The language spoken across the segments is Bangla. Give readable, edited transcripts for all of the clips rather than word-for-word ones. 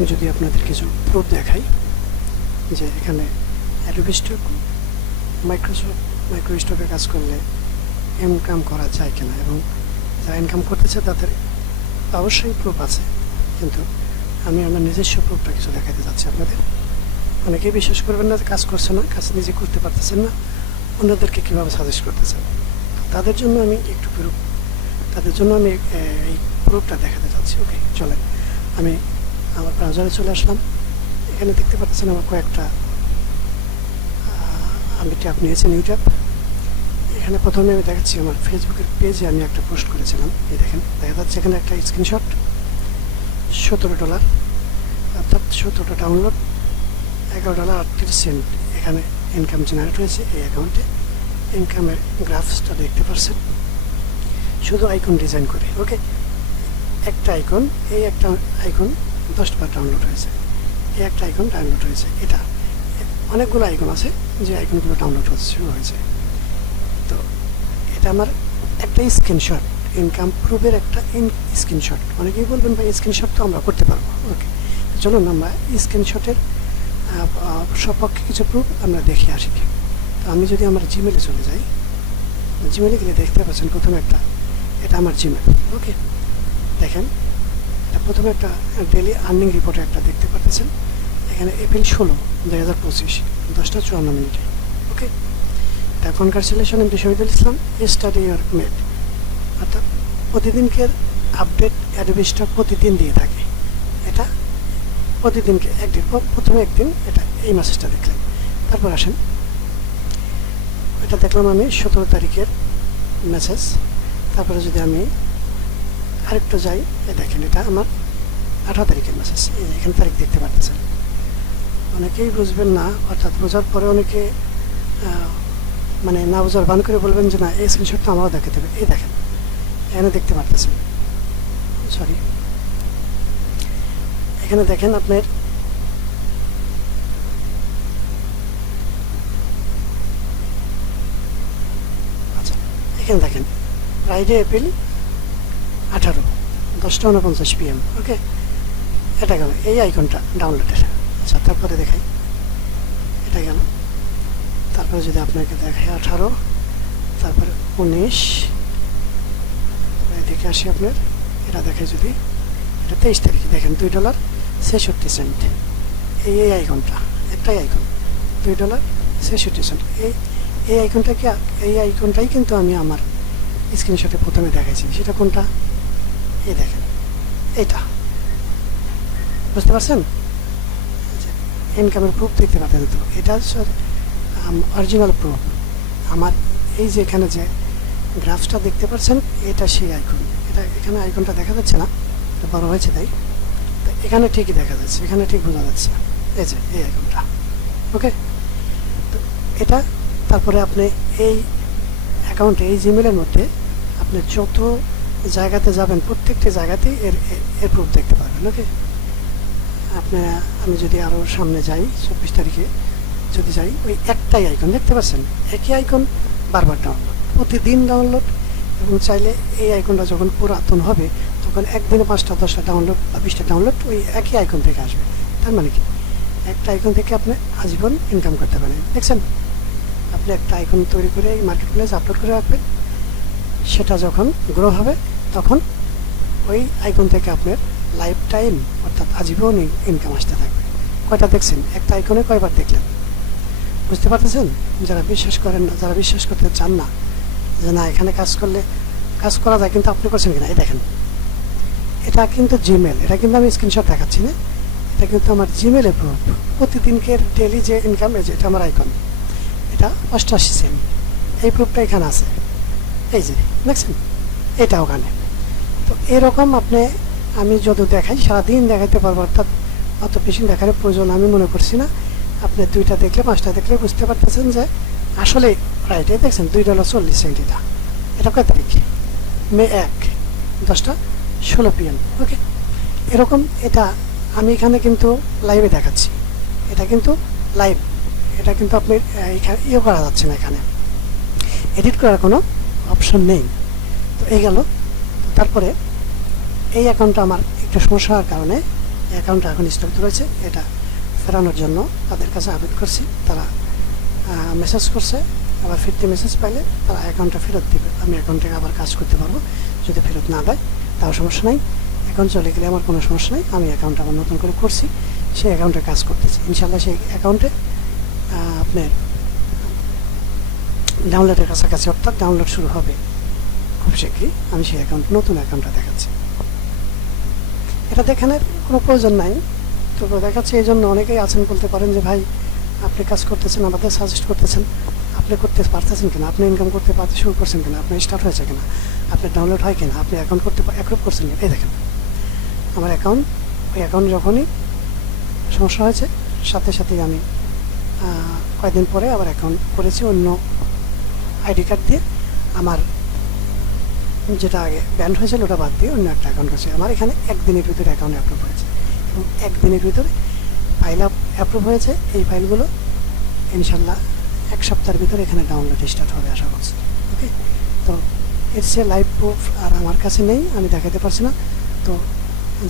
এখন যদি আপনাদের কিছু প্রুফ দেখাই যে এখানে অ্যাডোবি স্টক মাইক্রোস্টকে কাজ করলে ইনকাম করা যায় কিনা, এবং যারা ইনকাম করতেছে তাদের অবশ্যই প্রুফ আছে, কিন্তু আমি আমার নিজস্ব প্রুফটা কিছু দেখাতে যাচ্ছি আপনাদের। অনেকেই বিশ্বাস করবেন না যে কাজ করছে না, কাজ নিজে করতে পারতেছেন না, অন্যদেরকে কীভাবে সাজেস্ট করতেছেন। তাদের জন্য আমি একটু এই প্রুফটা দেখাতে চাচ্ছি। ওকে, চলেন আমি আমার ব্রাউজারে চলে আসলাম। এখানে দেখতে পাচ্ছেন আমার কয়েকটা আমি ট্যাব নিয়েছি, নিউ ট্যাব। এখানে প্রথমে আমি দেখাচ্ছি আমার ফেসবুকের পেজে আমি একটা পোস্ট করেছিলাম। এই দেখেন, দেখা যাচ্ছে এখানে একটা স্ক্রিনশট, $17, অর্থাৎ 17টা ডাউনলোড, $11.38 এখানে ইনকাম জেনারেট হয়েছে এই অ্যাকাউন্টে। ইনকামের গ্রাফসটা দেখতে পাচ্ছেন শুধু আইকন ডিজাইন করে। ওকে, একটা আইকন, এই একটা আইকন 10 বার ডাউনলোড হয়েছে, এই একটা আইকন ডাউনলোড হয়েছে। এটা অনেকগুলো আইকন আছে যে আইকনগুলো ডাউনলোড শুরু হয়েছে। তো এটা আমার একটা স্ক্রিনশট, ইনকাম প্রুফের একটা স্ক্রিনশট। অনেকেই বলবেন ভাই স্ক্রিনশট তো আমরা করতে পারবো। ওকে, চলুন আমরা স্ক্রিনশটের সপক্ষে কিছু প্রুফ আমরা দেখে আসি। তো আমি যদি আমার জিমেলে চলে যাই, জিমেলে গেলে দেখতে পাচ্ছেন প্রথমে এটা আমার জিমেল। ওকে, দেখেন এটা প্রথমে একটা ডেলি আর্নিং রিপোর্টে একটা দেখতে পাচ্ছেন। এখানে এপ্রিল 16, 2025, 10:54। ওকে, এটা congratulation Shahidul Islam, study your made. অর্থাৎ প্রতিদিনকের আপডেট অ্যাডোবি স্টক প্রতিদিন দিয়ে থাকে। এটা প্রতিদিনকে একদিন, প্রথমে একদিন এটা এই মেসেজটা দেখলেন। তারপর আসেন, এটা দেখলাম আমি 17 তারিখের মেসেজ। তারপরে যদি আমি আরেকটু যাই, দেখেন এটা আমার 18 তারিখের মেসেজ। এখানে তারিখ দেখতে পাচ্ছেন। অনেকেই বুঝবেন না, অর্থাৎ বোঝার পরে অনেকে মানে না বোঝার বান করে বলবেন যে না এই স্ক্রিনশটটা আমারও দেখাতে হবে। এই দেখেন এখানে দেখতে পারতেছেন, সরি এখানে দেখেন আপনার আচ্ছা, এখানে দেখেন ফ্রাইডে এপ্রিল 18, 10:49 PM। ওকে, এটা গেল এই আইকনটা ডাউনলোডের। আচ্ছা, তারপরে দেখাই, এটা গেল। তারপরে যদি আপনাকে দেখাই 18, তারপরে 19, দেখে আসি আপনার এটা দেখাই যদি, এটা 23 তারিখে দেখেন $2.66। এই আইকনটা একটাই আইকন, $2.66। এই আইকনটাই কিন্তু আমি আমার স্ক্রিনশটে প্রথমে দেখাইছি। সেটা কোনটা? এই দেখেন এটা, বুঝতে পারছেন? ইনকামের প্রুফ দেখতে পাচ্ছেন তো, এটা অরিজিনাল প্রুফ। আমার এই যে এখানে যে গ্রাফসটা দেখতে পাচ্ছেন, এটা সেই আইকন। এটা এখানে আইকনটা দেখা যাচ্ছে না, বড় হয়েছে তাই। এখানে ঠিকই দেখা যাচ্ছে, এখানে ঠিক বোঝা যাচ্ছে, এই যে এই আইকনটা। ওকে, তো এটা তারপরে আপনি এই অ্যাকাউন্টে, এই জিমেলের মধ্যে আপনি যত জায়গাতে যাবেন প্রত্যেকটি জায়গাতেই এর প্রুফ দেখতে পারবেন। ওকে, আমি যদি আরও সামনে যাই, 24 তারিখে যদি যাই, ওই একটাই আইকন দেখতে পাচ্ছেন, একই আইকন বারবার ডাউনলোড, প্রতিদিন ডাউনলোড। এবং চাইলে এই আইকনটা যখন পুরাতন হবে তখন একদিনে 5টা 10টা ডাউনলোড বা 20টা ডাউনলোড ওই একই আইকন থেকে আসবে। তার মানে কি, একটা আইকন থেকে আপনি আজীবন ইনকাম করতে পারেন। দেখছেন, আপনি একটা আইকন তৈরি করে এই মার্কেট প্লেসে আপলোড করে রাখবেন, সেটা যখন গ্রো হবে তখন ওই আইকন থেকে আপনার লাইফ টাইম অর্থাৎ আজীবন ইনকাম আসতে থাকবে। কয়টা দেখছেন? একটা আইকনে কয়বার দেখলেন? বুঝতে পারতেছেন? যারা বিশ্বাস করেন না, যারা বিশ্বাস করতে চান না যে না এখানে কাজ করলে কাজ করা যায়, কিন্তু আপনি করছেন কিনা, এই দেখেন এটা কিন্তু জিমেল, এটা কিন্তু আমি স্ক্রিনশট দেখাচ্ছি না, এটা কিন্তু আমার জিমেলে প্রুফ। প্রতিদিনকের ডেলি যে ইনকাম, এই যে এটা আমার আইকন, এটা 88 সেন্ট, এই প্রুফটা এখানে আছে, এই যে দেখছেন এটা ওখানে। তো এরকম আমি যত দেখাই সারাদিন দেখাতে পারবো, অর্থাৎ অত বেশি দেখার প্রয়োজন আমি মনে করছি না। আপনি 2টা দেখলে 5টা দেখলে বুঝতে পারতেছেন যে আসলে রাইট। এই দেখছেন $2.40। এটা কয় তারিখ? মে 1, 10:16 PM। ওকে, এরকম এটা আমি এখানে কিন্তু লাইভে দেখাচ্ছি, এটা কিন্তু লাইভ, এটা কিন্তু আপনি এখানে করা যাচ্ছে না, এখানে এডিট করার কোনো অপশন নেই। তো এই গেল। তারপরে এই অ্যাকাউন্টটা আমার একটু সমস্যা হওয়ার কারণে অ্যাকাউন্টটা এখন স্থগিত রয়েছে, এটা ফেরানোর জন্য তাদের কাছে আবেদন করছি। তারা মেসেজ করছে, আবার ফিরতি মেসেজ পাইলে তারা অ্যাকাউন্টটা ফেরত দেবে। আমি অ্যাকাউন্ট থেকে আবার কাজ করতে পারবো। যদি ফেরত না দেয় তাও সমস্যা নাই, অ্যাকাউন্ট চলে গেলে আমার কোনো সমস্যা নেই। আমি অ্যাকাউন্ট আবার নতুন করে করছি, সেই অ্যাকাউন্টে কাজ করতেছি। ইনশাল্লাহ সেই অ্যাকাউন্টে আপনার ডাউনলোডের কাছাকাছি, অর্থাৎ ডাউনলোড শুরু হবে খুব শীঘ্রই। আমি সেই নতুন অ্যাকাউন্টটা দেখাচ্ছি। এটা দেখানোর কোনো প্রয়োজন নাই, তবে দেখাচ্ছি এই জন্য অনেকেই আছেন বলতে পারেন যে ভাই আপনি কাজ করতেছেন, আমাদের সাজেস্ট করতেছেন, আপনি করতে পারতেছেন কিনা, আপনি ইনকাম করতে পারতে শুরু করছেন কিনা, আপনার স্টার্ট হয়েছে কিনা, আপনার ডাউনলোড হয় কিনা, আপনি অ্যাকাউন্ট করতে অ্যাপ্রুভ করছেন কিনা। এই দেখেন আমার অ্যাকাউন্ট, ওই অ্যাকাউন্ট যখনই সমস্যা হয়েছে সাথে সাথেই আমি কয়েকদিন পরে আবার অ্যাকাউন্ট করেছি অন্য আইডি কার্ড দিয়ে। আমার যেটা আগে ব্যান্ড হয়েছিল ওটা বাদ দিয়ে অন্য একটা অ্যাকাউন্ট করেছি। আমার এখানে একদিনের ভিতরে অ্যাকাউন্ট অ্যাপ্রুভ হয়েছে এবং একদিনের ভিতরে ফাইল অ্যাপ্রুভ হয়েছে। এই ফাইলগুলো ইনশাল্লাহ এক সপ্তাহের ভিতরে এখানে ডাউনলোড স্টার্ট হবে আশা করছি। ওকে, তো এর সে লাইভ প্রুফ আর আমার কাছে নেই, আমি দেখাতে পারছি না। তো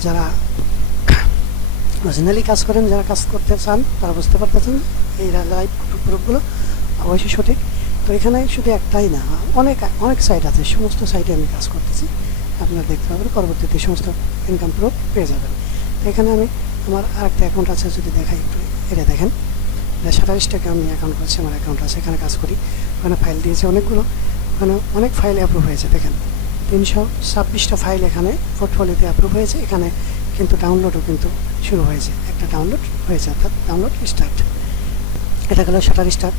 যারা অরিজিনালি কাজ করেন, যারা কাজ করতে চান তারা বুঝতে পারতেছেন এই লাইভ প্রুফগুলো অবশ্যই সঠিক। তো এখানে শুধু একটাই না, অনেক অনেক সাইট আছে, সমস্ত সাইটে আমি কাজ করতেছি। আপনারা দেখতে পাবেন পরবর্তীতে সমস্ত ইনকাম প্রুফ পেয়ে যাবেন। তো এখানে আমি আমার আরেকটা অ্যাকাউন্ট আছে, যদি দেখাই একটু, এটা দেখেন, এটা 27 টাকা আমি অ্যাকাউন্ট করছি, আমার অ্যাকাউন্ট আছে, এখানে কাজ করি। ওখানে ফাইল দিয়েছে অনেকগুলো, ওখানে অনেক ফাইল অ্যাপ্রুভ হয়েছে। দেখেন 326টা ফাইল এখানে পোর্টফোলিওতে অ্যাপ্রুভ হয়েছে। এখানে কিন্তু ডাউনলোডও কিন্তু শুরু হয়েছে, একটা ডাউনলোড হয়েছে, অর্থাৎ ডাউনলোড স্টার্ট। এটা গেল শাটার স্টার্ট।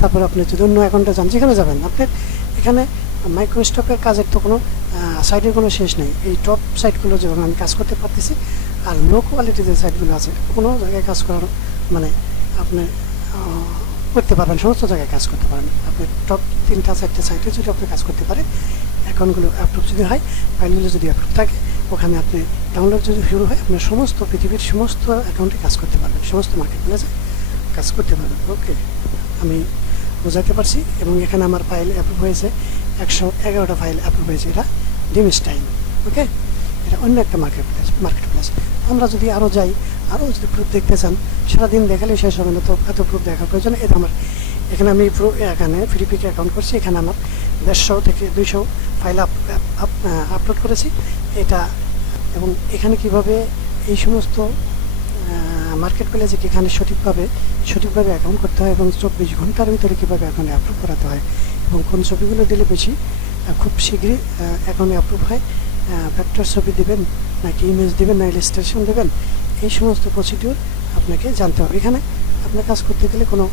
তারপর আপনি যদি অন্য অ্যাকাউন্টে যান, যেখানে যাবেন আপনার এখানে মাইক্রোস্টপের কাজের তো কোনো সাইটের কোনো শেষ নেই। এই টপ সাইটগুলো যেমন আমি কাজ করতে পারতেছি, আর লো কোয়ালিটির যে সাইটগুলো আছে কোনো জায়গায় কাজ করার মানে আপনি করতে পারবেন, সমস্ত জায়গায় কাজ করতে পারেন। আপনি টপ 3-4টা সাইটে যদি আপনি কাজ করতে পারেন, অ্যাকাউন্টগুলো অ্যাপ্রুভ যদি হয়, ফাইলগুলো যদি অ্যাপ্রুভ থাকে, ওখানে আপনি ডাউনলোড যদি শুরু হয়, আপনার সমস্ত পৃথিবীর সমস্ত অ্যাকাউন্টে কাজ করতে পারবেন, সমস্ত মার্কেট প্লেসে কাজ করতে পারবেন। ওকে, আমি বোঝাতে পারছি। এবং এখানে আমার ফাইল অ্যাপ্রুভ হয়েছে 111টা ফাইল অ্যাপ্রুভ হয়েছে। এটা ডিমস্টাইন। ওকে, এটা অন্য একটা মার্কেট প্লেস। আমরা যদি আরও যাই, আরও যদি প্রুফ দেখতে চান, সারাদিন দেখালে শেষ হবে না, তো এত প্রুফ দেখার প্রয়োজন। এটা আমার এখানে আমি এখানে ফ্রিপিকে অ্যাকাউন্ট করছি, এখানে আমার 150 থেকে 200 ফাইল আপলোড করেছি এটা। এবং এখানে কিভাবে এই সমস্ত মার্কেট প্লেসে এখানে সঠিকভাবে অ্যাকাউন্ট করতে হয় এবং 24 ঘন্টার ভিতরে কীভাবে অ্যাকাউন্টে অ্যাপ্রুভ করাতে হয় এবং কোন ছবিগুলো দিলে বেশি খুব শীঘ্রই অ্যাকাউন্টে অ্যাপ্রুভ হয়, ভেক্টর ছবি দেবেন নাকি ইমেজ দেবেন না ইলাস্ট্রেশন দেবেন, এই সমস্ত প্রসিডিউর আপনাকে জানতে হবে। এখানে আপনার কাজ করতে গেলে কোনো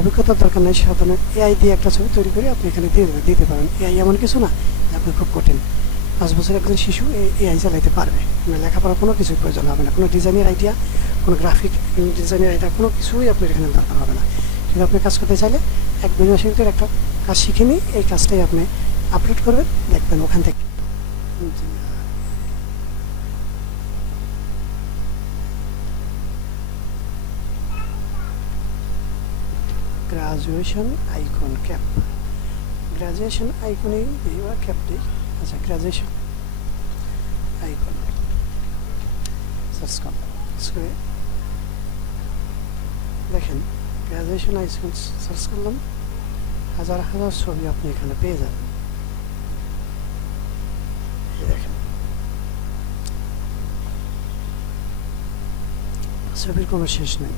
অভিজ্ঞতার দরকার নেই। সাধারণ এআই দিয়ে একটা ছবি তৈরি করে আপনি এখানে দিতে পারেন। এআই এমন কিছু না আপনি খুব কঠিন। 5 বছরের একজন শিশু এআই চালাইতে পারবে, আপনার লেখাপড়ার কোনো কিছুর প্রয়োজন হবে না, কোনো ডিজাইনের আইডিয়া, কোনো গ্রাফিক ডিজাইনের আইডিয়া, কোনো কিছুই আপনার এখানে দরকার হবে না। কিন্তু আপনি কাজ করতে চাইলে 1-2 মাসের ভিতরে একটা কাজ শিখে নিয়ে এই কাজটাই আপনি আপলোড করবেন, দেখবেন ওখান থেকে গ্রাজুয়েশন আইকন ক্যাপ, গ্রাজুয়েশন আইকনেই দিই বা ক্যাপ দিই। আচ্ছা, গ্রাজুয়েশন আইকন সার্চ করে দেখেন, গ্রাজুয়েশন আইকন সার্চ করলাম, হাজার হাজার ছবি আপনি এখানে পেয়ে যাবেন। এই দেখেন ছবির কোনো শেষ নেই।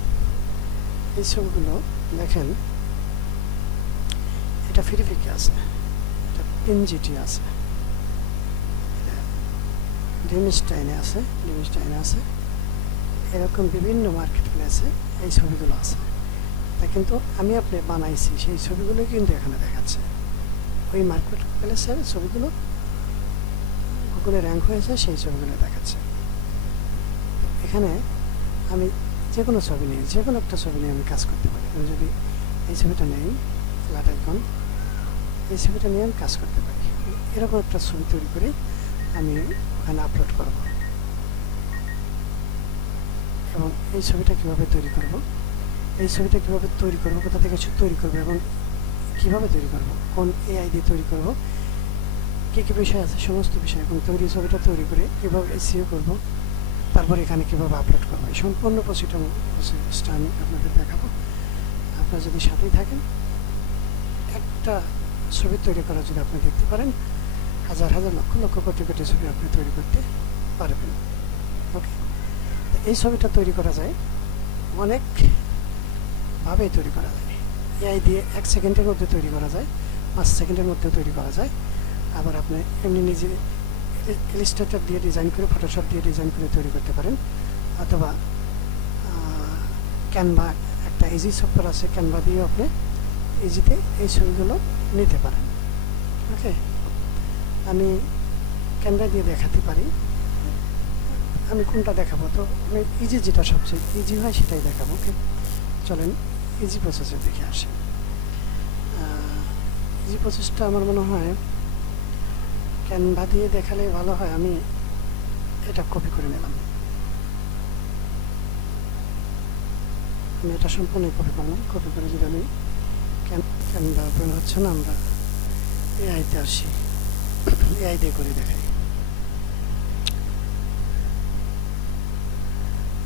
এই ছবিগুলো দেখেন, এটা ফ্রিপিকে আছে, এটা এনজিটি আছে, ডিমস্টাইনে আছে, এরকম বিভিন্ন মার্কেট প্লেসে এই ছবিগুলো আছে। তা কিন্তু আমি আপনি বানাইছি সেই ছবিগুলো কিন্তু এখানে দেখাচ্ছে। ওই মার্কেট প্লেসের ছবিগুলো গুগলে র্যাঙ্ক হয়েছে, সেই ছবিগুলো দেখাচ্ছে। এখানে আমি যে কোনো ছবি নিয়ে, যে কোনো একটা ছবি নিয়ে আমি কাজ করতে পারি। আমি যদি এই ছবিটা নেই, ফ্ল্যাট আইকন, এই ছবিটা নিয়ে আমি কাজ করতে পারি। এরকম একটা ছবি তৈরি করে আমি ওখানে আপলোড করব। এবং এই ছবিটা কীভাবে তৈরি করব, কোথা থেকে তৈরি করব এবং কীভাবে তৈরি করব, কোন এআই দিয়ে তৈরি করব, কী কী বিষয় আছে সমস্ত বিষয়, এবং ছবিটা তৈরি করে কীভাবে এসইও করব, তারপর এখানে কীভাবে আপলোড করবো এই সম্পূর্ণ প্রসেসটা আমি আপনাদের দেখাবো। আপনারা যদি সাথেই থাকেন, একটা ছবি তৈরি করা যদি আপনি দেখতে পারেন, হাজার হাজার লক্ষ লক্ষ কোটি কোটি ছবি আপনি তৈরি করতে পারবেন। ওকে, এই ছবিটা তৈরি করা যায় অনেকভাবে তৈরি করা যায়। এআই দিয়ে 1 সেকেন্ডের মধ্যে তৈরি করা যায়, 5 সেকেন্ডের মধ্যে তৈরি করা যায়। আবার আপনি এমনি নিজে ইলাস্ট্রেটর দিয়ে ডিজাইন করে, ফটোশপ দিয়ে ডিজাইন করে তৈরি করতে পারেন, অথবা ক্যানভা একটা ইজি সফটওয়্যার আছে, ক্যানভা দিয়ে আপনি ইজিতে এই ছবিগুলো নিতে পারেন। ওকে, আমি ক্যানভা দিয়ে দেখাতে পারি। আমি কোনটা দেখাবো, তো আমি ইজি যেটা সবচেয়ে ইজি হয় সেটাই দেখাবো। ওকে, চলেন ইজি প্রসেসে দেখে আসি। ইজি প্রসেসটা আমার মনে হয় ক্যানভা দিয়ে দেখালে ভালো হয়। আমি এটা কপি করে নিলাম, আমি এটা সম্পূর্ণ কপি করলাম। কপি করে যদি আমি ক্যানভা ওপেন হচ্ছে না, আমরা এআইতে আসি, এআই দিয়ে করে দেখাই।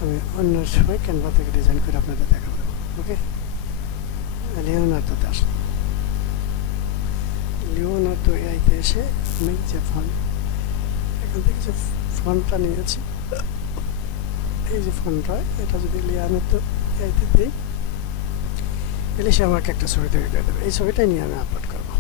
আমি অন্য সময় ক্যানভা থেকে ডিজাইন করে আপনাদের দেখাবো। ওকে, লিওনার্দোতে আসলাম। লিওনার্দো এআইতে এসে আমি যে ফন্ট, এখান থেকে যে ফন্টটা নিয়েছি, এই যে ফন্টটা, এটা যদি লিওনার্দো এআইতে দিই, এলে সে আমাকে একটা ছবি তৈরি করে দেবে। এই ছবিটাই নিয়ে আমি আপলোড করবো।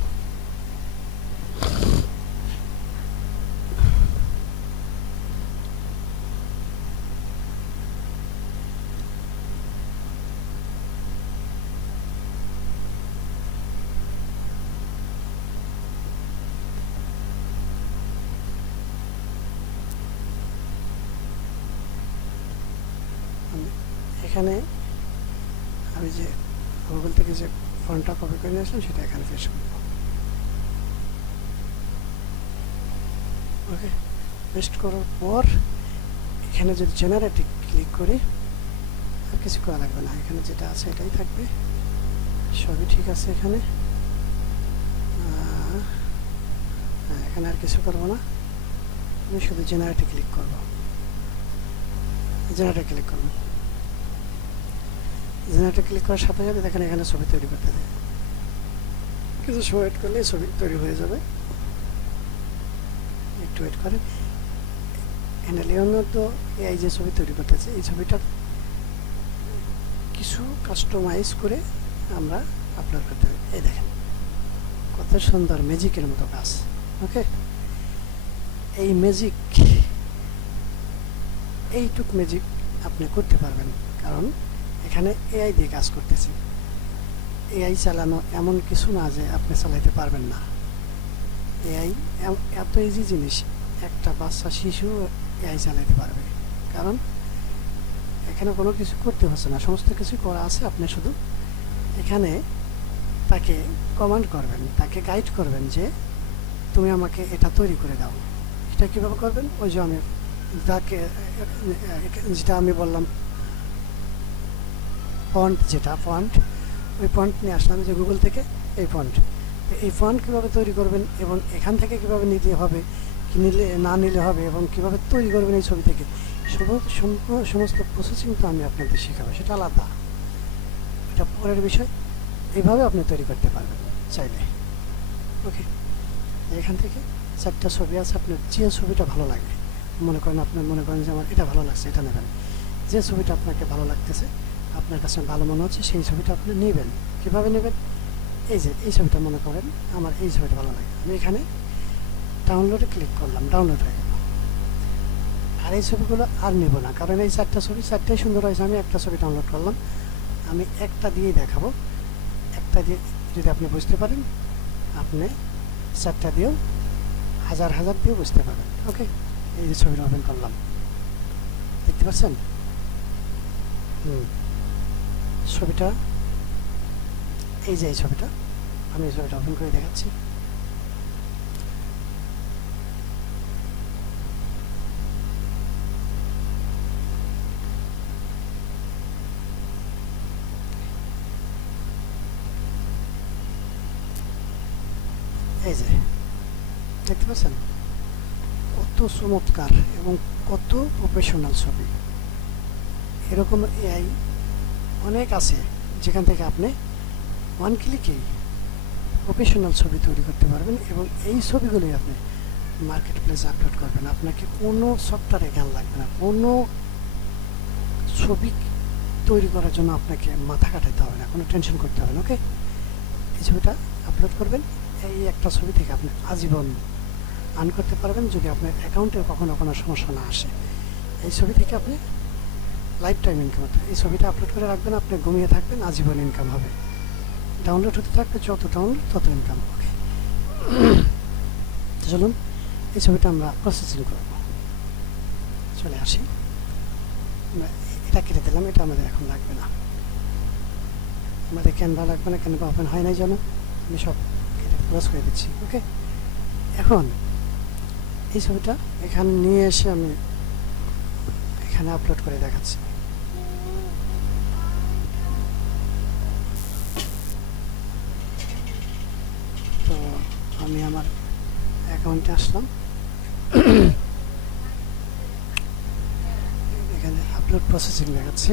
এখানে আমি যে গুগল থেকে যে ফন্টটা কপি করে নিয়ে আসলাম সেটা এখানে পেস্ট করব। ওকে, পেস্ট করার পর এখানে যদি জেনারেটে ক্লিক করি, আর কিছু করা লাগবে না, এখানে যেটা আছে এটাই থাকবে, সবই ঠিক আছে। এখানে এখানে আর কিছু করবো না, আমি শুধু জেনারেটে ক্লিক করব। জেনারেটে ক্লিক করব, জেনারেটে ক্লিক করার সাথে সাথে দেখেন এখানে ছবি তৈরি করতে দেয়। কিছু সময় ওয়েট করলে ছবি তৈরি হয়ে যাবে। একটু ওয়েট করেন। এখানে লিওনার্দো এআই যে ছবি তৈরি করতেছে, এই ছবিটার কিছু কাস্টমাইজ করে আমরা আপলোড করতে হবে। এই দেখেন কত সুন্দর ম্যাজিকের মতো কাজ। ওকে, এই ম্যাজিক, এইটুক ম্যাজিক আপনি করতে পারবেন, কারণ এখানে এআই দিয়ে কাজ করতেছি। এআই চালানো এমন কিছু না যে আপনি চালাইতে পারবেন না। এআই এত ইজি জিনিস, একটা বাচ্চা শিশু এআই চালাইতে পারবে, কারণ এখানে কোনো কিছু করতে হচ্ছে না, সমস্ত কিছু করা আছে। আপনি শুধু এখানে তাকে কমান্ড করবেন, তাকে গাইড করবেন যে তুমি আমাকে এটা তৈরি করে দাও। এটা কীভাবে করবেন, ওই যে আমি তাকে যেটা আমি বললাম ফন্ট, যেটা ফন্ট, ওই ফন্ট নিয়ে আসলাম যে গুগল থেকে। এই ফন্ট কীভাবে তৈরি করবেন এবং এখান থেকে কীভাবে নিতে হবে, কি নিলে না নিলে হবে, এবং কীভাবে তৈরি করবেন এই ছবি থেকে, সমস্ত প্রসেসিং তো আমি আপনাদের শেখাবো, সেটা আলাদা, এটা পরের বিষয়। এইভাবে আপনি তৈরি করতে পারবেন চাইলে। ওকে, এখান থেকে 4টা ছবি আছে, আপনার যে ছবিটা ভালো লাগে, আপনি মনে করেন যে আমার এটা ভালো লাগছে, এটা নেবেন। যে ছবিটা আপনাকে ভালো লাগতেছে, আপনার কাছে ভালো মনে হচ্ছে, সেই ছবিটা আপনি নেবেন। কীভাবে নেবেন, এই যে এই ছবিটা মনে করেন আমার এই ছবিটা ভালো লাগে, আমি এখানে ডাউনলোডে ক্লিক করলাম, ডাউনলোড হয়ে গেল। আর এই ছবিগুলো আর নেব না, কারণ এই 4টা ছবি 4টাই সুন্দর হয়েছে। আমি একটা ছবি ডাউনলোড করলাম, আমি একটা দিয়েই দেখাবো। একটা দিয়ে যদি আপনি বুঝতে পারেন, আপনি 4টা দিয়েও হাজার হাজার দিয়েও বুঝতে পারবেন। ওকে, এই যে ছবিটা ওপেন করলাম, দেখতে পাচ্ছেন ছবিটা, এই যে এই ছবিটা, আমি এই ছবিটা ওপেন করে দেখাচ্ছি। এই যে দেখতে পাচ্ছেন কত চমৎকার এবং কত প্রফেশনাল ছবি। এরকম এআই অনেক আছে যেখান থেকে আপনি ওয়ান ক্লিকেই প্রফেশনাল ছবি তৈরি করতে পারবেন এবং এই ছবিগুলোই আপনি মার্কেট প্লেসে আপলোড করবেন। আপনাকে কোনো সফটওয়্যারে জ্ঞান লাগবে না, কোনো ছবি তৈরি করার জন্য আপনাকে মাথা কাটাতে হবে না, কোনো টেনশন করতে হবে না। ওকে, এই ছবিটা আপলোড করবেন, এই একটা ছবি থেকে আপনি আজীবন আর্ন করতে পারবেন যদি আপনার অ্যাকাউন্টে কখনো কোনো সমস্যা না আসে। এই ছবি থেকে আপনি লাইফ টাইম ইনকাম হতে, এই ছবিটা আপলোড করে রাখবেন, আপনি ঘুমিয়ে থাকবেন, আজীবন ইনকাম হবে। ডাউনলোড হতে থাকবে, যত ডাউনলোড তত ইনকাম। ওকে, চলুন এই ছবিটা আমরা প্রসেসিং করব। চলে আসি, এটা কেটে দিলাম, এটা আমাদের এখন লাগবে না, আমাদের ক্যানভা লাগবে না, ক্যানভা ওপেন হয় নাই যেন, আমি সব কেটে ক্লোজ করে দিচ্ছি। ওকে, এখন এই ছবিটা এখানে নিয়ে এসে আমি এখানে আপলোড করে দেখাচ্ছি। তো আমি আমার অ্যাকাউন্টে আসলাম, এখানে আপলোড প্রসেসিং দেখাচ্ছি।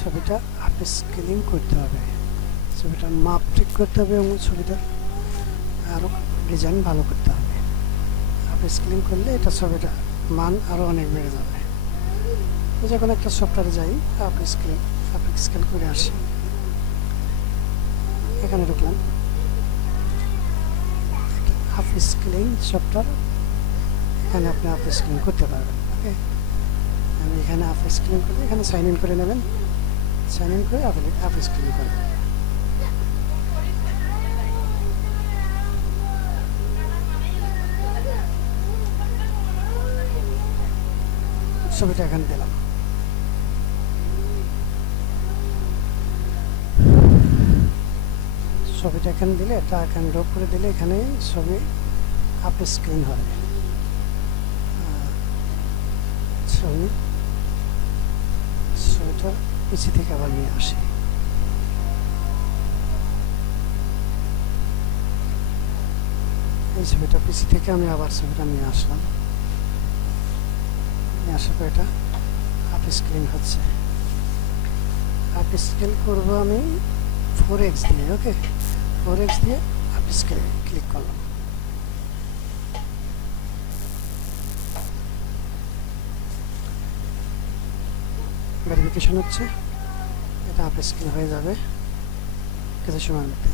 ছবিটা আপ স্কেলিং করতে হবে, ছবিটার মাপ ঠিক করতে হবে এবং ছবিটার আরও ডিজাইন ভালো করতে হবে। আপ স্কেলিং করলে এটা ছবিটা মান আরও অনেক বেড়ে যাবে। যখন একটা সফটওয়্যারে যাই, আপ স্কেল করে আসি, এখানে ঢুকলাম, আপ স্কেলিং সফটওয়্যার, এখানে আপনি আপ স্কেলিং করতে পারবেন। ওকে, আমি এখানে আপ স্কেলিং করলে এখানে সাইন ইন করে নেবেন, সাইন ইন করে আপ স্কেলিং করবেন। ছবিটা এখানে দিলাম, ছবিটা এখানে দিলে এটা এখানে ড্রপ করে দিলে এখানে ছবি আপ স্ক্রিন হবে। ছবিটা পিছিয়ে থেকে আবার নিয়ে আসি, এই ছবিটা পিছিয়ে থেকে আমি আবার ছবিটা নিয়ে আসলাম, নিয়ে আসার পর এটা আপ স্ক্রিন হচ্ছে। আপ স্কেল করবো আমি 4x দিয়ে। ওকে, 4x দিয়ে আপ স্কেল ক্লিক করলাম, ভেরিফিকেশন হচ্ছে, এটা আপ স্কেল হয়ে যাবে কিছু সময়ের মধ্যে।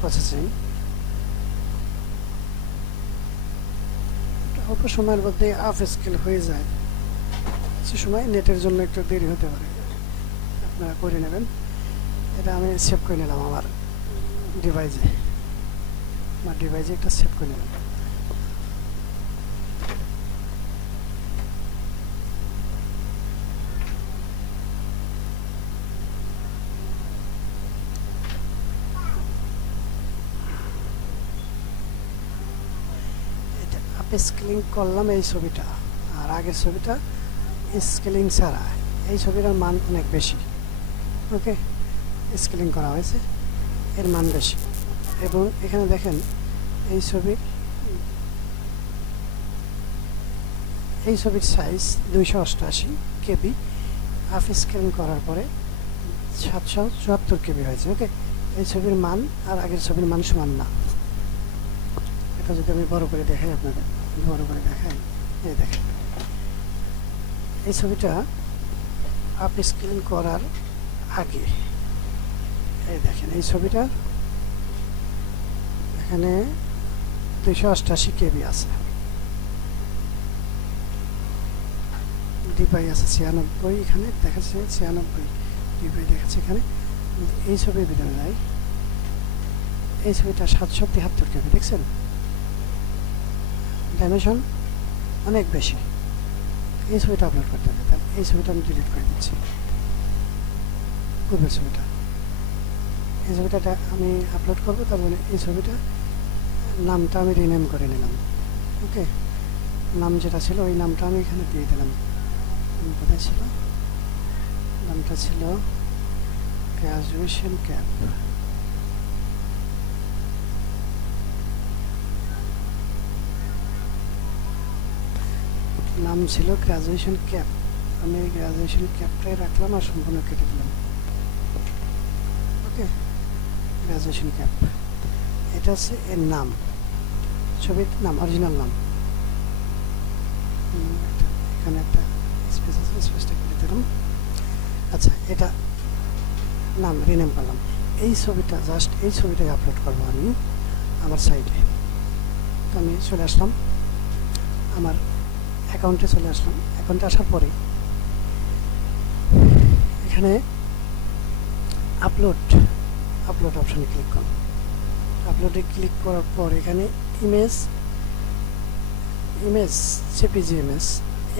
প্রসেসিং অল্প সময়ের মধ্যে আপ স্কেল হয়ে যায়, কিছু সময় নেটের জন্য একটু দেরি হতে পারে, আপনারা করে নেবেন। এটা আমি সেভ করে নিলাম আমার ডিভাইসে, একটা সেভ করে নিলাম। স্কেলিং করলাম এই ছবিটা, আর আগের ছবিটা স্কেলিং ছাড়া, এই ছবিটার মান অনেক বেশি। ওকে, স্কেলিং করা হয়েছে, এর মান বেশি। এবং এখানে দেখেন এই ছবির সাইজ 288 কেবি, হাফ স্কেলিং করার পরে 774 কেবি হয়েছে। ওকে, এই ছবির মান আর আগের ছবির মান সমান না। এটা যদি আমি বড় করে দেখাই, আপনাদের বড় করে দেখাই, এই দেখেন এই ছবিটা আপ স্কেলিং করার আগে, এই দেখেন এই ছবিটা এখানে 288 কেবি আছে, ডিপাই আছে 96, এখানে দেখাচ্ছে 96 ডিপাই দেখাচ্ছে এখানে। এই ছবির ভিতরে নাই, এই ছবিটা 773 কেবি, দেখছেন ডাইমেনশন অনেক বেশি। এই ছবিটা আপলোড করতে হবে। তাহলে এই ছবিটা আমি ডিলিট করে দিচ্ছি, পূর্বের ছবিটা। এই ছবিটা আমি আপলোড করবো, তার জন্য এই ছবিটা নামটা আমি রিনেম করে নিলাম। ওকে, নাম যেটা ছিল ওই নামটা আমি এখানে দিয়ে দিলাম। কোথায় ছিল নামটা? ছিল গ্রাজুয়েশন ক্যাপ। নাম ছিল গ্রাজুয়েশন ক্যাপ। আমি গ্রাজুয়েশন ক্যাপটাই রাখলাম আর সম্পূর্ণ কেটে দিলাম। ওকে, গ্রাজুয়েশন ক্যাপ, এটা হচ্ছে এর নাম, ছবির নাম, অরিজিনাল নাম। এখানে একটা স্পেস আছে, স্পেসটা কেটে দিলাম। আচ্ছা, এটা নাম রিনেম করলাম। এই ছবিটা জাস্ট এই ছবিটাই আপলোড করবো আমি আমার সাইটে। তো আমি চলে আসলাম আমার অ্যাকাউন্টে, চলে আসলাম। অ্যাকাউন্টে আসার পরে এখানে আপলোড অপশানে ক্লিক করুন। আপলোডে ক্লিক করার পর এখানে ইমেজ জেপিজি ইমেজ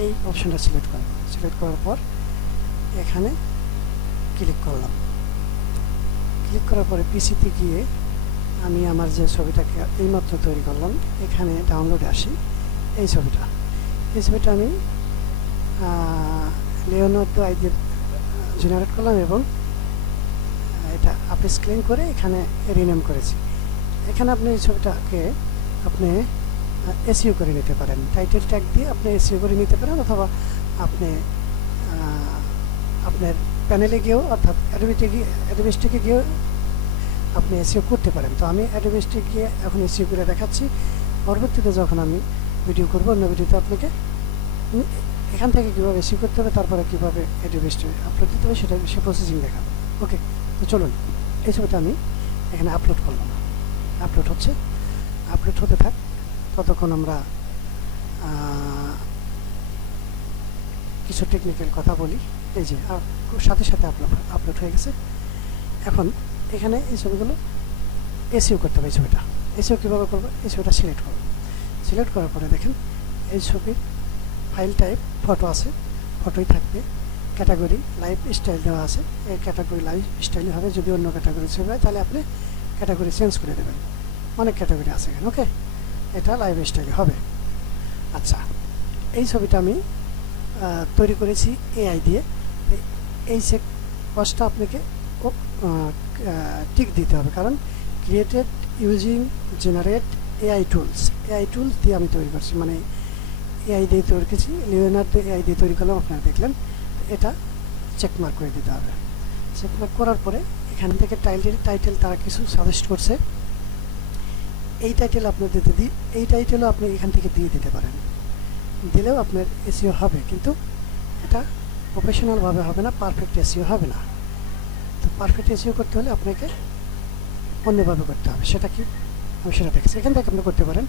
এই অপশানটা সিলেক্ট করব। সিলেক্ট করার পর এখানে ক্লিক করলাম। ক্লিক করার পরে পিসিতে গিয়ে আমি আমার যে ছবিটাকে এইমাত্র তৈরি করলাম এখানে ডাউনলোডে আসি। এই ছবিটা আমি লিওনার্দো আইডি জেনারেট করলাম এবং এটা আপেস ক্লিন করে এখানে রিনেম করেছি। এখানে আপনি এই ছবিটাকে আপনি এসইও করে নিতে পারেন, টাইটেল ট্যাগ দিয়ে আপনি এসইও করে নিতে পারেন, অথবা আপনি আপনার প্যানেলে গিয়েও, অর্থাৎ অ্যাডোবিস্টিকে গিয়েও আপনি এসইও করতে পারেন। তো আমি অ্যাডোবিস্টিক গিয়ে এখন এসইও করে দেখাচ্ছি। পরবর্তীতে যখন আমি ভিডিও করবো, অন্য ভিডিওতে আপনাকে এখান থেকে কীভাবে এসইও করতে হবে, তারপরে কীভাবে অ্যাডোবিস্টিক আপলোড দিতে হবে সেটা সে প্রসেসিং দেখাবো। ওকে, তো চলুন এই ছবিটা আমি এখানে আপলোড করলাম। আপলোড হতে থাক, ততক্ষণ আমরা কিছু টেকনিক্যাল কথা বলি। এই যে সাথে সাথে আপলোড হয়ে গেছে। এখন এখানে এই ছবিগুলো এসইও করতে হবে। এই ছবিটা এসইও কীভাবে করবো? এই ছবিটা সিলেক্ট করব। সিলেক্ট করার পরে দেখেন এই ছবির ফাইল টাইপ ফটো আছে, ফটোই থাকবে। ক্যাটাগরি লাইফ স্টাইল দেওয়া আছে, এই ক্যাটাগরি লাইফ স্টাইল হবে। যদি অন্য ক্যাটাগরি ছবি হয় তাহলে আপনি ক্যাটাগরি চেঞ্জ করে দেবেন। অনেক ক্যাটাগরি আছে এখানে। ওকে, এটা লাইফ স্টাইল হবে। আচ্ছা, এই ছবিটা আমি তৈরি করেছি এআই দিয়ে। এই বক্সটা আপনাকে টিক দিতে হবে, কারণ created using generate AI tools দিয়ে আমি তৈরি করছি, মানে এআই দিয়ে তৈরি করেছি। লিওনার্দো এআই দিয়ে তৈরি করলাম, আপনারা দেখলেন। এটা চেকমার্ক করে দিতে হবে। চেকমার্ক করার পরে এখান থেকে টাইটেল তারা কিছু সাজেস্ট করছে। এই টাইটেল আপনি এই টাইটেলও আপনি এখান থেকে দিয়ে দিতে পারেন। দিলেও আপনার এসইও হবে, কিন্তু এটা প্রফেশনালভাবে হবে না, পারফেক্ট এসইও হবে না। তো পারফেক্ট এসইও করতে হলে আপনাকে অন্যভাবে করতে হবে। সেটা কি, আমি সেটা দেখছি। এখান থেকে আপনি করতে পারেন।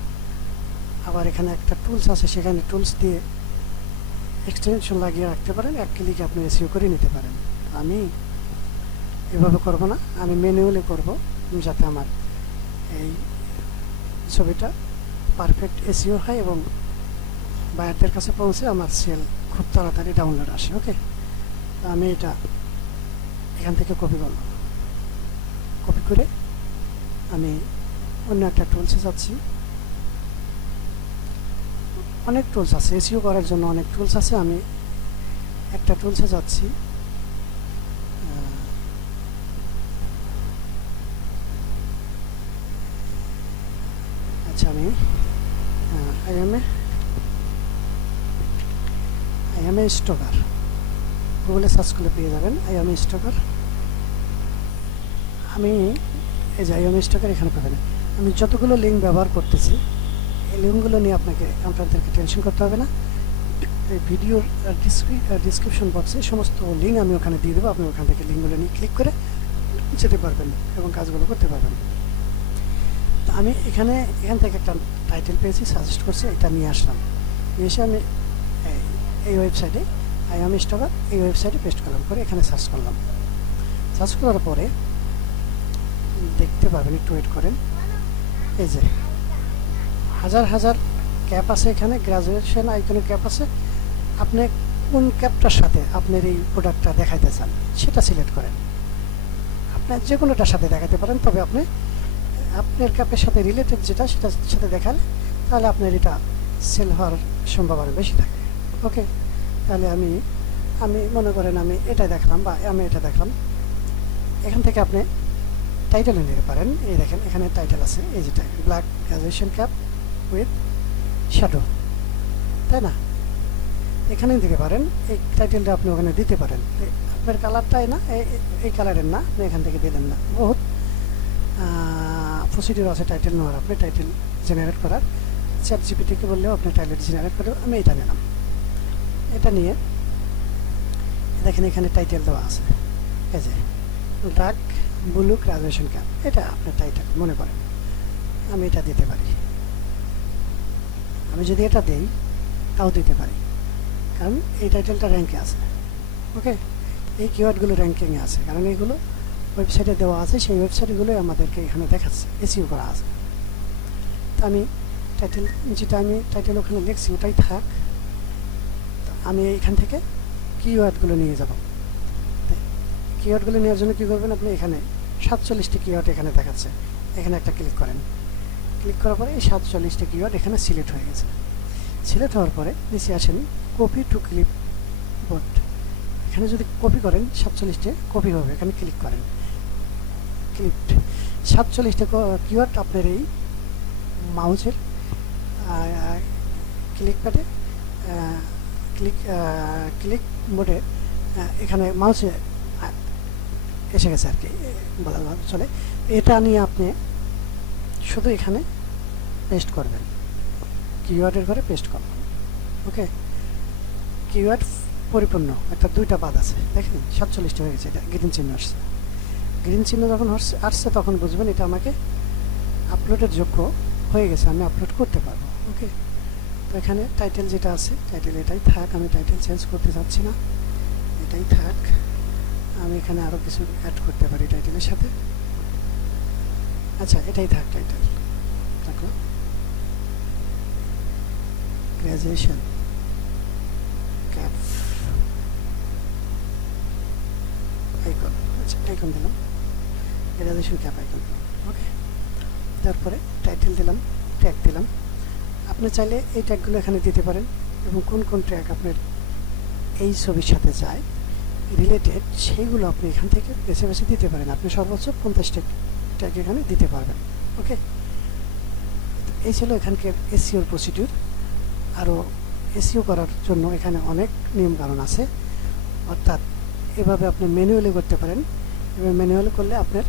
আবার এখানে একটা টুলস আছে, সেখানে টুলস দিয়ে এক্সটেনশন লাগিয়ে রাখতে পারেন। এক ক্লিকে আপনি এসইও করে নিতে পারেন। আমি এভাবে করব না, আমি ম্যানুয়ালি করব, যাতে আমার এই ছবিটা পারফেক্ট এসইও হয় এবং বায়ারদের কাছে পৌঁছে আমার সেল খুব তাড়াতাড়ি ডাউনলোড আসে। ওকে, আমি এটা এখান থেকে কপি করলাম। কপি করে আমি অন্য একটা টুলসে যাচ্ছি। অনেক টুলস আছে এসইও করার জন্য, অনেক টুলস আছে। আমি একটা টুলসে যাচ্ছি। আচ্ছা, আমি আই এম এ স্টকার, গুগলে সার্চ করলে পেয়ে যাবেন আই এম এ স্টকার। আমি এই যে আই এম এ স্টকার এখানে পাবেন। আমি যতগুলো লিঙ্ক ব্যবহার করতেছি, এই লিঙ্কগুলো নিয়ে আপনাদেরকে টেনশন করতে হবে না। এই ভিডিওর ডিসক্রিপশন বক্সে সমস্ত লিঙ্ক আমি ওখানে দিয়ে দেবো। আপনি ওখান থেকে লিঙ্কগুলো নিয়ে ক্লিক করে যেতে পারবেন এবং কাজগুলো করতে পারবেন। তো আমি এখান থেকে একটা টাইটেল পেয়েছি, সাজেস্ট করছি, এটা নিয়ে আসলাম। নিয়ে এসে আমি এই ওয়েবসাইটে আই এম স্টকার এই ওয়েবসাইটে পেস্ট করলাম, করে এখানে সার্চ করলাম। সার্চ করার পরে দেখতে পাবেন, একটু ওয়েট করেন। এই যে হাজার ক্যাপ আছে, এখানে গ্রাজুয়েশন আইকনের ক্যাপ আছে, আপনি কোন ক্যাপটার সাথে আপনার এই প্রোডাক্টটা দেখাইতে চান সেটা সিলেক্ট করেন। আপনার যে কোনোটার সাথে দেখাতে পারেন, তবে আপনি আপনার ক্যাপের সাথে রিলেটেড যেটা সেটার সাথে দেখালে তাহলে আপনার এটা সেল হওয়ার সম্ভাবনা বেশি থাকে। ওকে, তাহলে আমি মনে করেন আমি এটা দেখলাম বা আমি এটা দেখলাম। এখান থেকে আপনি টাইটেলে নিতে পারেন। এই দেখেন এখানে টাইটেল আছে, এই যেটা black graduation cap with shadow, তাই না? এখানে দিতে পারেন, এই টাইটেলটা আপনি ওখানে দিতে পারেন। আপনার কালারটাই না, এই কালারের না, আপনি এখান থেকে দিলেন না। বহুত প্রসিডিউর আছে টাইটেল নেওয়ার, আপনি টাইটেল জেনারেট করার। ChatGPT-কে বললেও আপনি টাইটেল জেনারেট করে, আমি এটা নিলাম। এটা নিয়ে দেখেন এখানে টাইটেল দেওয়া আছে, এই যে ডার্ক ব্লু গ্রাজুয়েশন ক্যাপ, এটা আপনার টাইটেল মনে করেন। আমি এটা দিতে পারি। আমি যদি এটা দেই তাও দিতে পারি, কারণ এই টাইটেলটা র্যাঙ্কে আছে। ওকে, এই কিওয়ার্ডগুলো র্যাঙ্কিংয়ে আছে, কারণ এইগুলো ওয়েবসাইটে দেওয়া আছে, সেই ওয়েবসাইটগুলোই আমাদেরকে এখানে দেখাচ্ছে, এসইও করা আছে। তো আমি টাইটেল, যেটা আমি টাইটেল ওখানে লিখছি ওটাই থাক। আমি এইখান থেকে কিওয়ার্ডগুলো নিয়ে যাব। কিওয়ার্ডগুলো নেওয়ার জন্য কী করবেন, আপনি এখানে 47টি কিওয়ার্ড এখানে দেখাচ্ছে, এখানে একটা ক্লিক করেন। ক্লিক করার পরে এই 47টি কিওয়ার্ড এখানে সিলেক্ট হয়ে গেছে। সিলেক্ট হওয়ার পরে নিচে আসেন কপি টু ক্লিপ বোর্ড। এখানে যদি কপি করেন 47টে কপি হবে, এখানে ক্লিক করেন। ক্লিপ 47টে কিওয়ার্ড আপনার এই মাউসের ক্লিক প্যাডে ক্লিক বোর্ডে এখানে মাউসে এসে গেছে আর কি বলা চলে। এটা নিয়ে আপনি শুধু এখানে পেস্ট করবেন, কিওয়ার্ডের ঘরে পেস্ট করবেন। ওকে, কিওয়ার্ড পরিপূর্ণ, একটা দুইটা বাদ আছে, দেখেন 47টা হয়ে গেছে। এটা গ্রিন চিহ্ন আসছে। গ্রিন চিহ্ন যখন আসছে তখন বুঝবেন এটা আমাকে আপলোডের যোগ্য হয়ে গেছে, আমি আপলোড করতে পারবো। ওকে, তো এখানে টাইটেল যেটা আছে, টাইটেল এটাই থাক, আমি টাইটেল চেঞ্জ করতে চাচ্ছি না, এটাই থাক। আমি এখানে আরও কিছু অ্যাড করতে পারি টাইটেলের সাথে। আচ্ছা, এটাই থাক, টাইটেল থাকলো গ্র্যাজুয়েশন ক্যাপ আইকন। আচ্ছা, আইকন দিলাম, গ্র্যাজুয়েশন ক্যাপ আইকন। ওকে, তারপরে টাইটেল দিলাম, ট্যাগ দিলাম। আপনি চাইলে এই ট্যাগগুলো এখানে দিতে পারেন, এবং কোন কোন ট্যাগ আপনার এই ছবির সাথে যায় রিলেটেড সেইগুলো আপনি এখান থেকে বেছে বেছে দিতে পারেন। আপনি সর্বোচ্চ 50টা ট্যাগ এখানে দিতে পারবেন। ওকে, এই ছিল এখানকার এসইওর প্রসিডিউর। আরও এসইও করার জন্য এখানে অনেক নিয়মকানুন আছে, অর্থাৎ এভাবে আপনি ম্যানুয়ালি করতে পারেন, এবং ম্যানুয়ালি করলে আপনার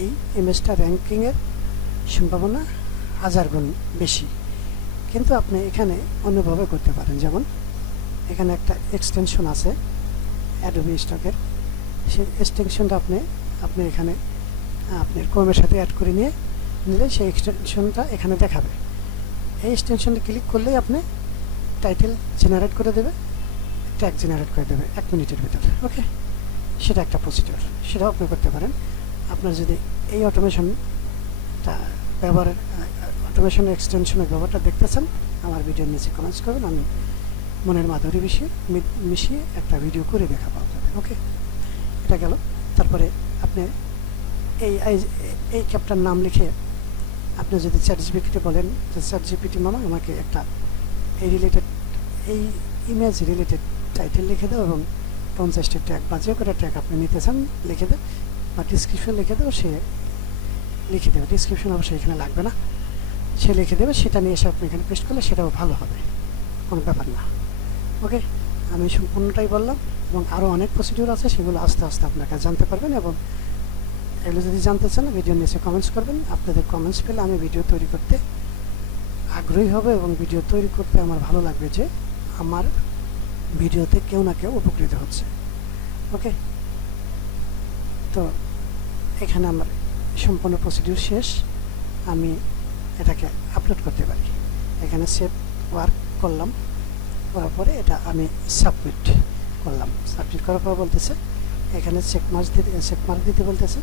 এই ইমেজটা র্যাঙ্কিংয়ের সম্ভাবনা 1000 গুণ বেশি। কিন্তু আপনি এখানে অন্যভাবে করতে পারেন, যেমন এখানে একটা এক্সটেনশন আছে অ্যাডোবি স্টকের, সেই এক্সটেনশনটা আপনি এখানে আপনার ক্রোমের সাথে অ্যাড করে নিলে সেই এক্সটেনশনটা এখানে দেখাবে। এই এক্সটেনশনে ক্লিক করলেই আপনি টাইটেল জেনারেট করে দেবে, ট্যাগ জেনারেট করে দেবে 1 মিনিটের ভিতরে। ওকে, সেটা একটা প্রসিডিওর, সেটাও আপনি করতে পারেন। আপনার যদি এই অটোমেশনটা ব্যবহারের অটোমেশন এক্সটেনশনের ব্যবহারটা দেখতে চান, আমার ভিডিওর নিচে কমেন্টস করবেন, আমি মনের মাধুরী মিশিয়ে একটা ভিডিও করে দেখাবো আপনাদের। ওকে, এটা গেল। তারপরে আপনি এই ক্যাপটার নাম লিখে আপনি যদি ChatGPT-কে বলেন যে ChatGPT মামা আমাকে একটা এই ইমেজ রিলেটেড টাইটেল লিখে দাও এবং 50টা ট্যাগ বা যে কটা ট্যাগ আপনি নিতে চান লিখে দেয়, বা ডিসক্রিপশন লিখে দেবো, সে লিখে দেবে। ডিসক্রিপশন অবশ্যই এখানে লাগবে না, সে লিখে দেবে, সেটা নিয়ে এসে আপনি এখানে পেস্ট করলে সেটাও ভালো হবে, কোনো ব্যাপার না। ওকে, আমি সম্পূর্ণটাই বললাম, এবং আরও অনেক প্রসিডিউর আছে, সেগুলো আস্তে আস্তে আপনারা জানতে পারবেন। এবং এগুলো যদি জানতে চান ভিডিওর নিচে কমেন্টস করবেন। আপনাদের কমেন্টস পেলে আমি ভিডিও তৈরি করতে আগ্রহী হবে, এবং ভিডিও তৈরি করতে আমার ভালো লাগবে যে আমার ভিডিওতে কেউ না কেউ উপকৃত হচ্ছে। ওকে, তো এখানে আমার সম্পূর্ণ প্রসিডিউর শেষ, আমি এটাকে আপলোড করতে পারি। এখানে সেভ ওয়ার্ক করলাম, করার পরে এটা আমি সাবমিট করলাম। সাবমিট করার পর বলতেছে এখানে চেকমার্ক দিতে বলতেছে,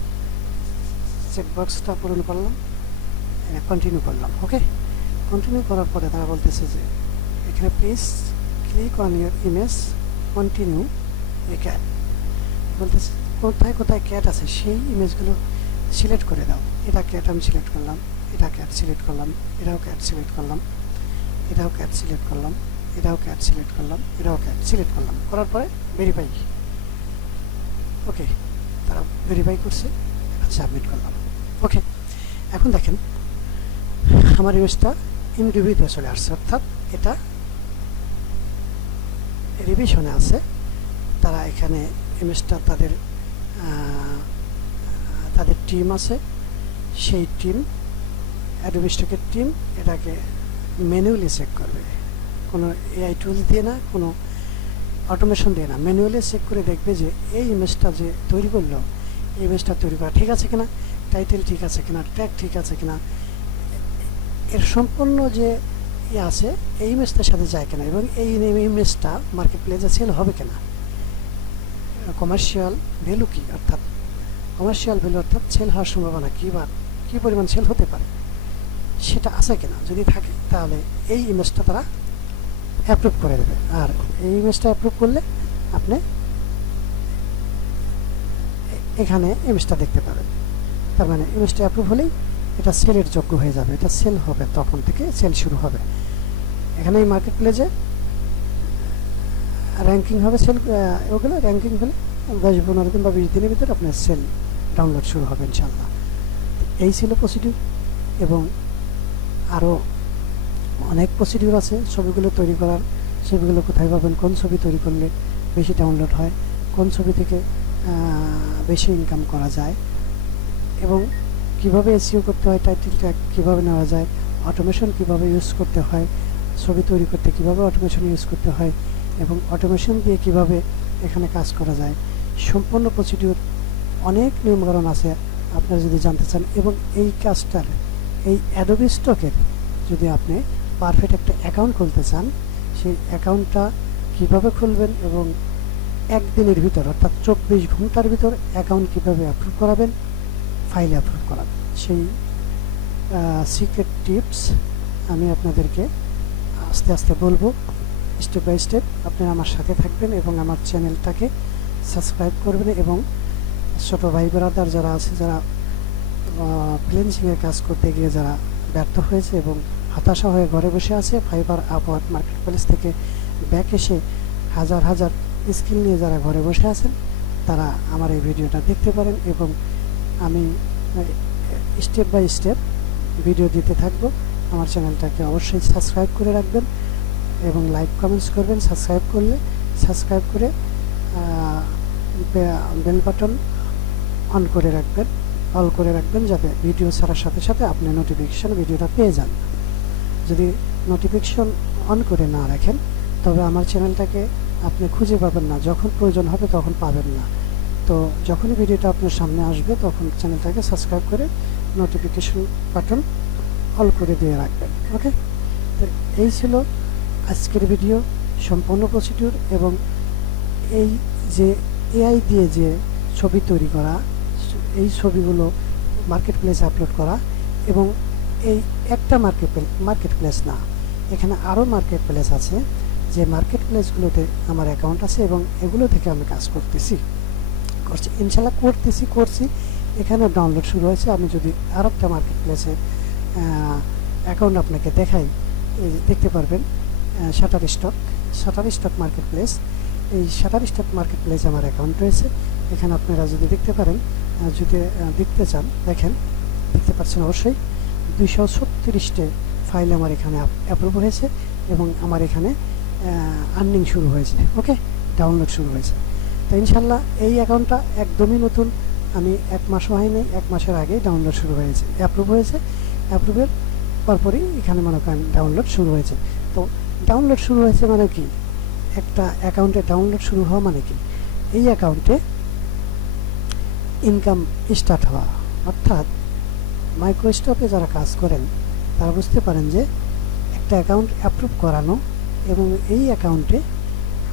চেকবক্সটা পূরণ করলাম, কন্টিনিউ করলাম। ওকে, কন্টিনিউ করার পরে তারা বলতেছে যে এখানে please click on your image, continue A cat, বলতেছে কোথায় কোথায় ক্যাট আছে সেই ইমেজগুলো সিলেক্ট করে দাও। এটা ক্যাট আমি সিলেক্ট করলাম, এটা ক্যাট সিলেক্ট করলাম, এটাও ক্যাট সিলেক্ট করলাম, এটাও ক্যাট সিলেক্ট করলাম, এটাও ক্যাট সিলেক্ট করলাম, এটাও ক্যাট সিলেক্ট করলাম, করার পরে ভেরিফাই। ওকে, তারা ভেরিফাই করছে, সাবমিট করলাম। ওকে, এখন দেখেন আমার ইমেজটা ইন রিভিউতে চলে আসছে, অর্থাৎ এটা রিভিশনে আছে। তারা এখানে ইমেজটা তাদের তাদের টিম আছে, সেই টিম অ্যাডোবি স্টকের টিম এটাকে ম্যানুয়ালি চেক করবে, কোনো এআই টুলস দিয়ে না, কোনো অটোমেশন দিয়ে না, ম্যানুয়ালি চেক করে দেখবে যে এই ইমেজটা যে তৈরি করলো, এই ইমেজটা তৈরি করা ঠিক আছে কিনা, টাইটেল ঠিক আছে কিনা, ট্যাগ ঠিক আছে কিনা, এর সম্পূর্ণ যে আছে এই ইমেজটার সাথে যায় কিনা, এবং এই ইমেজটা মার্কেট প্লেসে সেল হবে কিনা, কমার্শিয়াল ভ্যালু কী, অর্থাৎ কমার্শিয়াল ভ্যালু অর্থাৎ সেল হওয়ার সম্ভাবনা কী বা কী পরিমাণ সেল হতে পারে সেটা আছে কিনা, যদি থাকে তাহলে এই ইমেজটা তারা অ্যাপ্রুভ করে দেবে। আর এই ইমেজটা অ্যাপ্রুভ করলে আপনি এখানে ইমেজটা দেখতে পাবেন। তার মানে ইমেজটা অ্যাপ্রুভ হলেই এটা সেলের যোগ্য হয়ে যাবে, এটা সেল হবে, তখন থেকে সেল শুরু হবে। এখানে এই মার্কেট প্লেসে র্যাঙ্কিং হবে, সেল ওগুলো র্যাঙ্কিং হলে 10-15 দিন বা 20 দিনের ভিতরে আপনার সেল ডাউনলোড শুরু হবে ইনশাল্লাহ। এই ছিল প্রসিডিউর, এবং আরও অনেক প্রসিডিউর আছে ছবিগুলো তৈরি করার। ছবিগুলো কোথায় পাবেন, কোন ছবি তৈরি করলে বেশি ডাউনলোড হয়, কোন ছবি থেকে বেশি ইনকাম করা যায়, এবং কিভাবে এসইও করতে হয়, টাইটেল ট্যাগ কীভাবে নেওয়া যায়, অটোমেশন কিভাবে ইউজ করতে হয়, ছবি তৈরি করতে কিভাবে অটোমেশন ইউজ করতে হয়, এবং অটোমেশন দিয়ে কিভাবে এখানে কাজ করা যায়, সম্পূর্ণ প্রসিডিউর অনেক নিয়মকানুন আছে আপনারা যদি জানতে চান। এবং এই কাজটার, এই অ্যাডোবি স্টকের যদি আপনি পারফেক্ট একটা অ্যাকাউন্ট খুলতে চান, সেই অ্যাকাউন্টটা কীভাবে খুলবেন এবং একদিনের ভিতর অর্থাৎ 24 ঘন্টার ভিতর অ্যাকাউন্ট কীভাবে অ্যাপ্রুভ করাবেন, ফাইল অ্যাপ্রুভ করাবেন, সেই সিক্রেট টিপস আমি আপনাদেরকে আস্তে আস্তে বলবো, স্টেপ বাই স্টেপ। আপনারা আমার সাথে থাকবেন এবং আমার চ্যানেলটাকে সাবস্ক্রাইব করবেন, এবং ছোটো ভাই ব্রাদার যারা আছে, যারা ফ্রিল্যান্সিংয়ের কাজ করতে গিয়ে যারা ব্যর্থ হয়েছে এবং হতাশা হয়ে ঘরে বসে আছে, ফাইবার, আপওয়ার্ক, মার্কেট প্লেস থেকে ব্যাক এসে হাজার হাজার স্কিল নিয়ে যারা ঘরে বসে আছেন, তারা আমার এই ভিডিওটা দেখতে পারেন। এবং আমি স্টেপ বাই স্টেপ ভিডিও দিতে থাকবো। আমার চ্যানেলটাকে অবশ্যই সাবস্ক্রাইব করে রাখবেন এবং লাইক কমেন্টস করবেন। সাবস্ক্রাইব করলে সাবস্ক্রাইব করে বেল বাটন অন করে রাখবেন, অল করে রাখবেন, যাতে ভিডিও ছাড়ার সাথে সাথে আপনি নোটিফিকেশান ভিডিওটা পেয়ে যান। যদি নোটিফিকেশন অন করে না রাখেন তবে আমার চ্যানেলটাকে আপনি খুঁজে পাবেন না, যখন প্রয়োজন হবে তখন পাবেন না। তো যখনই ভিডিওটা আপনার সামনে আসবে তখন চ্যানেলটাকে সাবস্ক্রাইব করে নোটিফিকেশন বাটন অল করে দিয়ে রাখবেন। ওকে, তো এই ছিল আজকের ভিডিও, সম্পূর্ণ প্রসিডিউর। এবং এই যে এআই দিয়ে যে ছবি তৈরি করা, এই ছবিগুলো মার্কেট প্লেসে আপলোড করা, এবং এই একটা মার্কেট প্লেস না, এখানে আরও মার্কেট প্লেস আছে, যে মার্কেট প্লেসগুলোতে আমার অ্যাকাউন্ট আছে এবং এগুলো থেকে আমি কাজ করছি ইনশাল্লাহ করছি। এখানে ডাউনলোড শুরু হয়েছে। আমি যদি আর একটা মার্কেট প্লেসে অ্যাকাউন্ট আপনাকে দেখাই, দেখতে পারবেন শাটার স্টক মার্কেট প্লেস। এই শাটার স্টক মার্কেট প্লেসে আমার অ্যাকাউন্ট রয়েছে। এখানে আপনারা যদি দেখতে পারেন, যদি দেখতে চান, দেখতে পাচ্ছেন অবশ্যই 236টে ফাইল আমার এখানে অ্যাপ্রুভ হয়েছে এবং আমার এখানে আর্নিং শুরু হয়েছে। ওকে, ডাউনলোড শুরু হয়েছে। তো ইনশাল্লাহ এই অ্যাকাউন্টটা একদমই নতুন, আমি 1 মাসও হয়নি, 1 মাসের আগেই ডাউনলোড শুরু হয়েছে, অ্যাপ্রুভ হয়েছে। অ্যাপ্রুভের পরপরই এখানে মনে করেন ডাউনলোড শুরু হয়েছে। তো ডাউনলোড শুরু হয়েছে মানে কি, একটা অ্যাকাউন্টে ডাউনলোড শুরু হওয়া মানে কি, এই অ্যাকাউন্টে ইনকাম স্টার্ট হওয়া। অর্থাৎ মাইক্রোস্টপে যারা কাজ করেন তারা বুঝতে পারেন যে একটা অ্যাকাউন্ট অ্যাপ্রুভ করানো এবং এই অ্যাকাউন্টে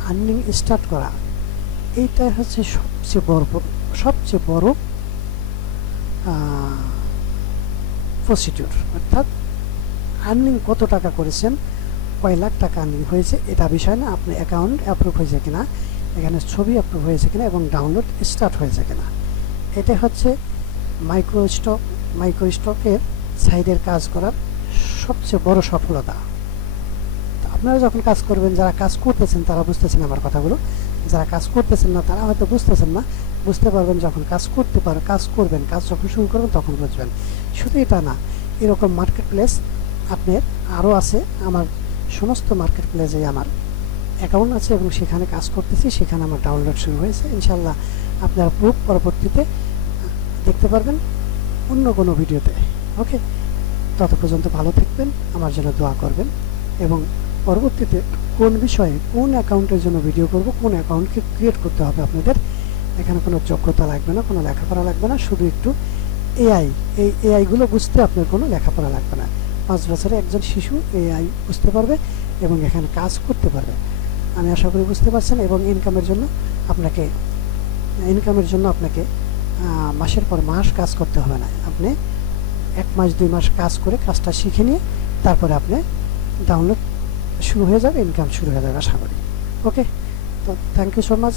আর্নিং স্টার্ট করা, এইটা হচ্ছে সবচেয়ে বড় প্রসিডিউর। অর্থাৎ আর্নিং কত টাকা করেছেন কয় লাখ টাকা আর্নিং হয়েছে এটা বিষয় না, আপনি অ্যাকাউন্ট অ্যাপ্রুভ হয়েছে কিনা, এখানে ছবি অ্যাপ্রুভ হয়েছে কিনা এবং ডাউনলোড স্টার্ট হয়েছে কিনা, এটা হচ্ছে মাইক্রো স্টকের সাইডের কাজ করার সবচেয়ে বড় সফলতা। আপনারা যখন কাজ করবেন, যারা কাজ করতেছেন তারা বুঝতেছেন আমার কথাগুলো, যারা কাজ করতেছেন না তারা হয়তো বুঝতেছেন না, বুঝতে পারবেন যখন কাজ করবেন, কাজ যখন শুরু করবেন তখন বুঝবেন। শুধু এটা না, এরকম মার্কেট প্লেস আপনার আরও আছে। আমার সমস্ত মার্কেট প্লেসে আমার অ্যাকাউন্ট আছে এবং সেখানে কাজ করতেছি, সেখানে আমার ডাউনলোড শুরু হয়েছে। ইনশাল্লাহ আপনারা প্রুফ পরবর্তীতে দেখতে পারবেন অন্য কোনো ভিডিওতে। ওকে, তত পর্যন্ত ভালো থাকবেন, আমার জন্য দোয়া করবেন এবং পরবর্তীতে কোন বিষয়ে কোন অ্যাকাউন্টের জন্য ভিডিও করব, কোন অ্যাকাউন্টকে ক্রিয়েট করতে হবে আপনাদের, এখানে কোনো যোগ্যতা লাগবে না, কোনো লেখাপড়া লাগবে না, শুধু একটু এই এআইগুলো বুঝতে আপনার কোনো লেখাপড়া লাগবে না। 5 বছরে একজন শিশু এআই বুঝতে পারবে এবং এখানে কাজ করতে পারবে। আমি আশা করি বুঝতে পারছেন। এবং ইনকামের জন্য আপনাকে মাসের পর মাস কাজ করতে হবে না। আপনি 1 মাস 2 মাস কাজ করে কাজটা শিখে নিয়ে তারপরে আপনি ডাউনলোড শুরু হয়ে যাবে, ইনকাম শুরু হয়ে যাবে আশা করি। ওকে, তো থ্যাংক ইউ সো মাচ।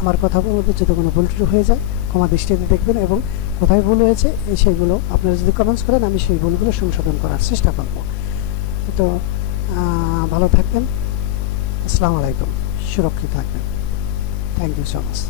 আমার কথা বলতে যদি কোনো ভুল ত্রুটি হয়ে যায় ক্ষমা দৃষ্টিতে দেখবেন এবং কোথায় ভুল হয়েছে সেইগুলো আপনারা যদি কমেন্টস করেন আমি সেই ভুলগুলো সংশোধন করার চেষ্টা করব। তো ভালো থাকবেন, আসসালামু আলাইকুম, সুরক্ষিত থাকবেন। Thank you so much.